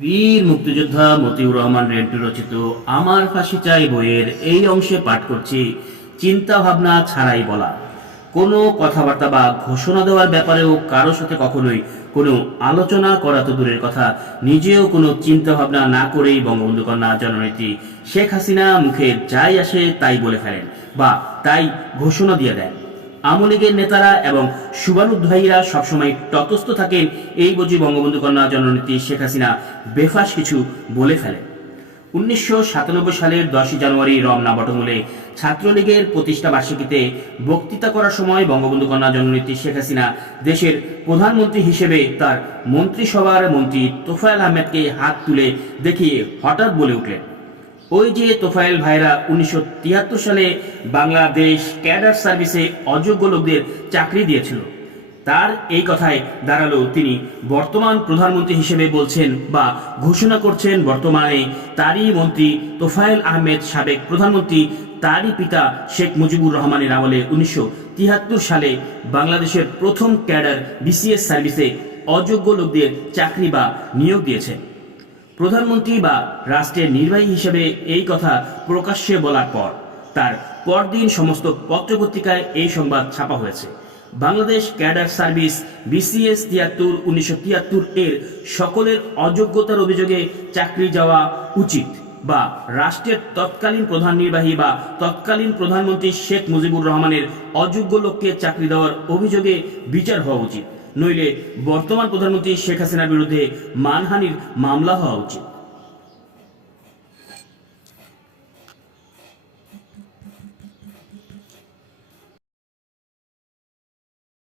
বীর মুক্তিযোদ্ধা মতিউর রহমান রেন্টু রচিত আমার ফাঁসি চাই বইয়ের এই অংশে পাঠ করছি চিন্তা ভাবনা ছাড়াই বলা। কোনো কথাবার্তা বা ঘোষণা দেওয়ার ব্যাপারেও কারো সাথে কখনোই কোনো আলোচনা করা তো দূরের কথা, নিজেও কোনো চিন্তা ভাবনা না করেই বঙ্গবন্ধু কন্যা জননেত্রী শেখ হাসিনা মুখে যাই আসে তাই বলে ফেলেন বা তাই ঘোষণা দিয়ে দেন। আওয়ামী লীগের নেতারা এবং শুভানুধ্যায়ীরা সবসময় তটস্থ থাকেন, এই বুঝি বঙ্গবন্ধু কন্যা জননেত্রী শেখ হাসিনা বেফাস কিছু বলে ফেলেন। 1997 সালের 10 জানুয়ারি রমনা বটমূলে ছাত্রলীগের প্রতিষ্ঠা বার্ষিকীতে বক্তৃতা করার সময় বঙ্গবন্ধু কন্যা জননেত্রী শেখ হাসিনা দেশের প্রধানমন্ত্রী হিসেবে তার মন্ত্রিসভার মন্ত্রী তোফায়েল আহমেদকে হাত তুলে দেখিয়ে হঠাৎ বলে উঠলেন, ওই যে তোফায়েল ভাইরা 1973 সালে বাংলাদেশ ক্যাডার সার্ভিসে অযোগ্য লোকদের চাকরি দিয়েছিল। তার এই কথায় দাঁড়ালো তিনি বর্তমান প্রধানমন্ত্রী হিসেবে বলছেন বা ঘোষণা করছেন বর্তমানে তারই মন্ত্রী তোফায়েল আহমেদ সাবেক প্রধানমন্ত্রী তারই পিতা শেখ মুজিবুর রহমানের আমলে 1973 সালে বাংলাদেশের প্রথম ক্যাডার বিসিএস সার্ভিসে অযোগ্য লোকদের চাকরি বা নিয়োগ দিয়েছেন। প্রধানমন্ত্রী বা রাষ্ট্রের নির্বাহী হিসেবে এই কথা প্রকাশ্যে বলার পর তার পরদিন সমস্ত পত্রপত্রিকায় এই সংবাদ ছাপা হয়েছে। বাংলাদেশ ক্যাডার সার্ভিস বিসিএস 1973 এর সকলের অযোগ্যতার অভিযোগে চাকরি যাওয়া উচিত বা রাষ্ট্রের তৎকালীন প্রধান নির্বাহী বা তৎকালীন প্রধানমন্ত্রী শেখ মুজিবুর রহমানের অযোগ্য লোককে চাকরি দেওয়ার অভিযোগে বিচার হওয়া উচিত, নইলে বর্তমান প্রধানমন্ত্রী শেখ হাসিনার বিরুদ্ধে মানহানির মামলা হওয়া উচিত।